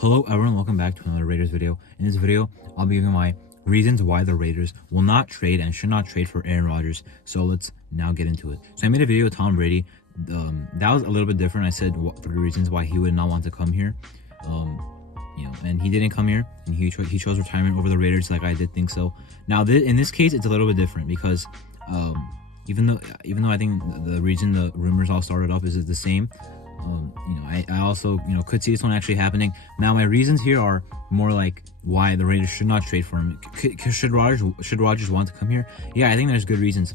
Hello everyone, welcome back to another Raiders video. In this video, I'll be giving my reasons why the Raiders will not trade and should not trade for Aaron Rodgers. So let's now get into it. So I made a video with Tom Brady. That was a little bit different. I said 3 reasons why he would not want to come here. And he didn't come here, and he chose retirement over the Raiders, like I did think so. Now in this case, it's a little bit different because even though I think the reason the rumors all started up is the same. I also could see this one actually happening. Now my reasons here are more like why the Raiders should not trade for him. Should Rodgers want to come here? Yeah, I think there's good reasons.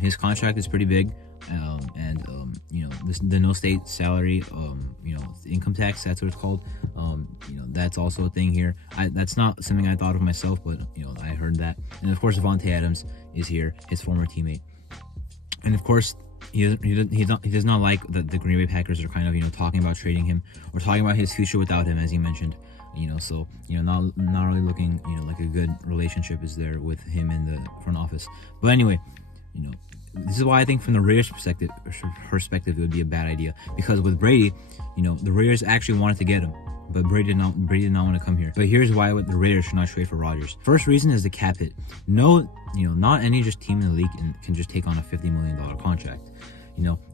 His contract is pretty big, the no state salary, income tax, that's what it's called. That's also a thing here. That's not something I thought of myself, but I heard that. And of course, Devontae Adams is here, his former teammate, and of course. He does not like that the Green Bay Packers are kind of talking about trading him or talking about his future without him, as he mentioned. Not really looking like a good relationship is there with him in the front office. But anyway, this is why I think from the Raiders perspective it would be a bad idea, because with Brady, the Raiders actually wanted to get him, but Brady did not want to come here. But here's why the Raiders should not trade for Rodgers. First reason is the cap hit. Not any just team in the league can just take on a $50 million contract.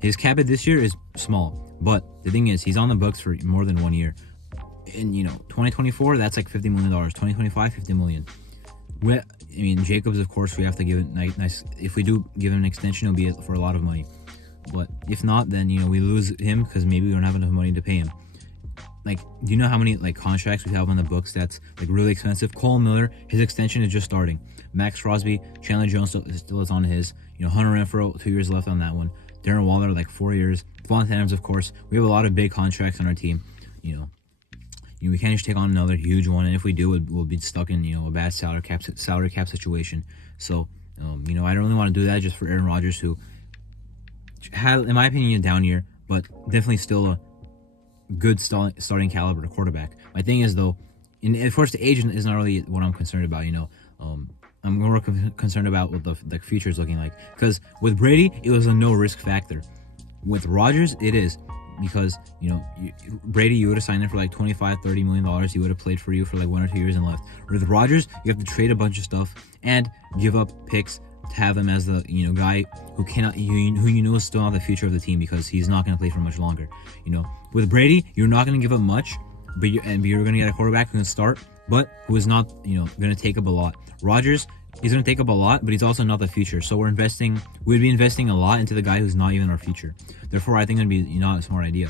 His cap hit this year is small, but the thing is, he's on the books for more than 1 year. In 2024, that's like $50 million. 2025, $50 million. Jacobs, of course, we have to give it nice. If we do give him an extension, it'll be for a lot of money. But if not, then we lose him because maybe we don't have enough money to pay him. Do you know how many contracts we have on the books that's really expensive? Cole Miller, his extension is just starting. Max Crosby, Chandler Jones still is on his. Hunter Renfrow, 2 years left on that one. Darren Waller, 4 years. Devontae Adams, of course. We have a lot of big contracts on our team. We can't just take on another huge one, and if we do, we'll be stuck in a bad salary cap situation. So I don't really want to do that just for Aaron Rodgers, who had, in my opinion, a down year, but definitely still a good starting caliber quarterback. My thing is, though, of course, the age is not really what I'm concerned about. I'm more concerned about what the future is looking like. Because with Brady, it was a no risk factor. With Rodgers, it is, because Brady, you would have signed him for $25-30 million. He would have played for you for 1 or 2 years and left. With Rodgers, you have to trade a bunch of stuff and give up picks to have him as the guy who is still not the future of the team, because he's not going to play for much longer. With Brady, you're not going to give up much, but you're going to get a quarterback who can start, but who is not going to take up a lot. Rodgers, he's going to take up a lot, but he's also not the future. So we'd be investing a lot into the guy who's not even our future. Therefore, I think it'd be not a smart idea.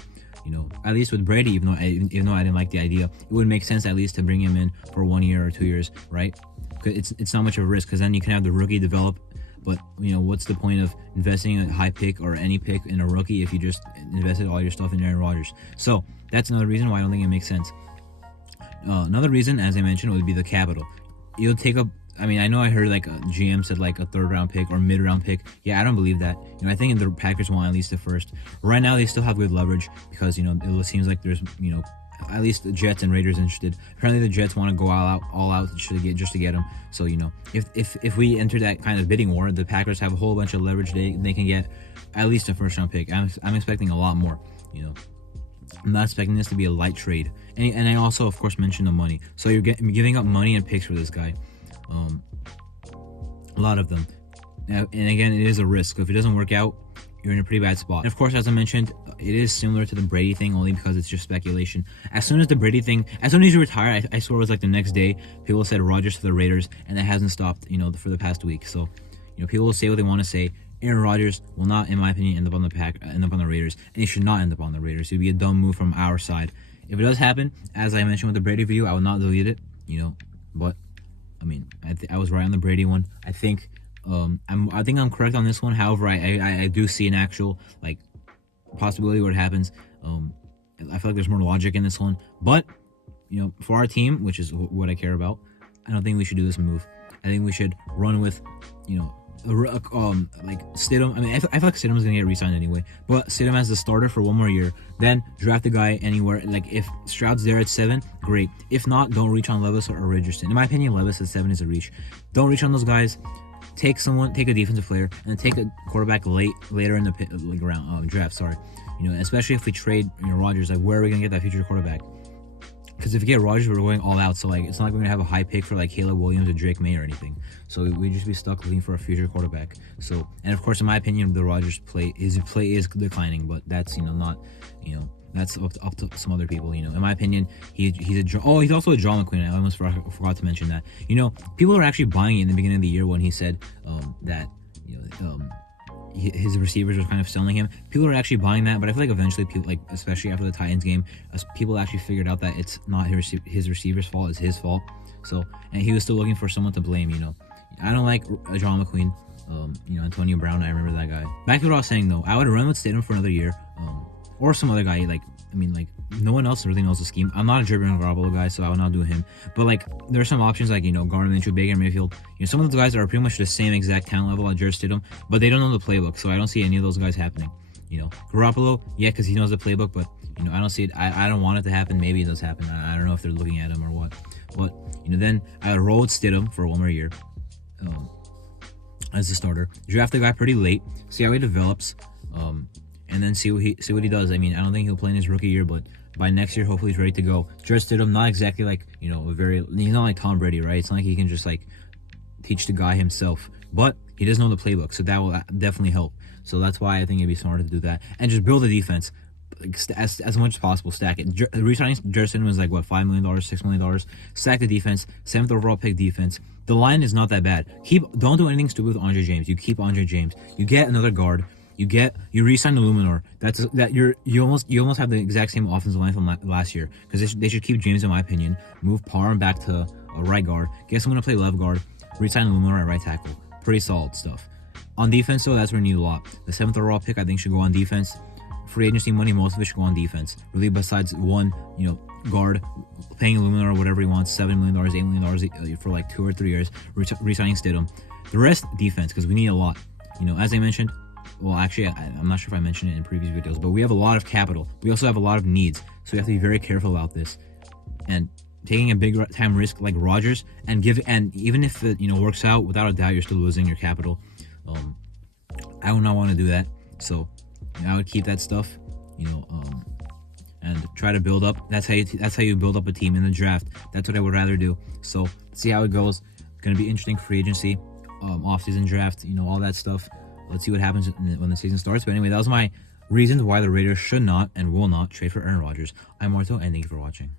At least with Brady, even though I didn't like the idea, it would make sense at least to bring him in for 1 year or 2 years, right? It's not much of a risk, because then you can have the rookie develop. But what's the point of investing a high pick or any pick in a rookie if you just invested all your stuff in Aaron Rodgers? So that's another reason why I don't think it makes sense. Another reason, as I mentioned, would be the capital. It'll take up. I know I heard a GM said a 3rd round pick or mid-round pick. Yeah, I don't believe that. I think the Packers want at least the first. Right now, they still have good leverage because it seems like there's at least the Jets and Raiders interested. Apparently, the Jets want to go all out just to get him. So if we enter that kind of bidding war, the Packers have a whole bunch of leverage. They can get at least a 1st round pick. I'm expecting a lot more. I'm not expecting this to be a light trade. And I also, of course, mentioned the money. So you're giving up money and picks for this guy. A lot of them. Now, and again, it is a risk. If it doesn't work out, you're in a pretty bad spot. And of course, as I mentioned, it is similar to the Brady thing, only because it's just speculation. As soon as you retire, I swear it was the next day, people said Rodgers to the Raiders, and that hasn't stopped, for the past week. So, people will say what they want to say. Aaron Rodgers will not, in my opinion, end up on the Raiders, and he should not end up on the Raiders. It would be a dumb move from our side. If it does happen, as I mentioned with the Brady video, I will not delete it, but I was right on the Brady one. I think I'm correct on this one. However, I do see an actual possibility where it happens. I feel like there's more logic in this one. But for our team, which is what I care about, I don't think we should do this move. I think we should run with Stidham. I feel like Stidham's gonna get re-signed anyway, but Stidham as the starter for 1 more year, then draft a guy anywhere. If Stroud's there at 7, great. If not, don't reach on Levis or Richardson. In my opinion, Levis at 7 is a reach. Don't reach on those guys. Take a defensive player, and then take a quarterback later in the draft. Sorry, especially if we trade Rodgers. Where are we gonna get that future quarterback? because if you get Rodgers, we're going all out. So like, it's not like we're gonna have a high pick for like Caleb Williams or Drake May or anything. So we just be stuck looking for a future quarterback. So, and of course, in my opinion, the Rodgers his play is declining, but that's not, that's up to some other people. In my opinion, he's also a drama queen. I almost forgot to mention that. People are actually buying it in the beginning of the year when he said that his receivers are kind of selling him. People are actually buying that, but I feel like eventually people, like especially after the Titans game, people actually figured out that it's not his receiver's fault, it's his fault. So, and he was still looking for someone to blame. I don't like a drama queen. Antonio Brown, I remember that guy. Back to what I was saying though, I would run with Stidham for another year, or some other guy. No one else really knows the scheme. I'm not a dribbling Garoppolo guy, so I would not do him. But like, there are some options like Gardner Minshew, Baker Mayfield. Some of those guys are pretty much the same exact talent level as Jarrett Stidham, but they don't know the playbook. So I don't see any of those guys happening. Garoppolo, yeah, because he knows the playbook, but I don't see it. I don't want it to happen. Maybe it does happen. I don't know if they're looking at him or what. But then I would roll with Stidham for one more year as the starter. Draft the guy pretty late. See how he develops. And then see what he does. I don't think he'll play in his rookie year, but by next year, hopefully he's ready to go. Jarrett Stidham, not exactly like, he's not like Tom Brady, right? It's not like he can just like teach the guy himself, but he does know the playbook, so that will definitely help. So that's why I think it'd be smarter to do that and just build a defense as much as possible. Stack it. Resigning Jarrett Stidham was like what, $5 million, $6 million. Stack the defense, 7th overall pick defense. The line is not that bad. Don't do anything stupid with Andre James. You keep Andre James. You get another guard. You re-sign the Luminor. You almost have the exact same offensive line from last year, because they should keep James, in my opinion. Move Parham back to a right guard. Guess I'm gonna play left guard. Re-sign the Luminor at right tackle. Pretty solid stuff. On defense though, that's where we need a lot. The 7th overall pick I think should go on defense. Free agency money, most of it should go on defense. Really, besides one, guard, paying Luminor or whatever he wants, $7 million, $8 million for like 2 or 3 years. Re-signing Stidham. The rest defense, because we need a lot. As I mentioned. Well, actually, I'm not sure if I mentioned it in previous videos, but we have a lot of capital. We also have a lot of needs, so we have to be very careful about this. And taking a big time risk like Rodgers, and even if it works out, without a doubt, you're still losing your capital. I would not want to do that. So I would keep that stuff, and try to build up. That's how you build up a team in the draft. That's what I would rather do. So see how it goes. Going to be interesting free agency, off-season draft, all that stuff. Let's see what happens when the season starts. But anyway, that was my reasons why the Raiders should not and will not trade for Aaron Rodgers. I'm Marto, and thank you for watching.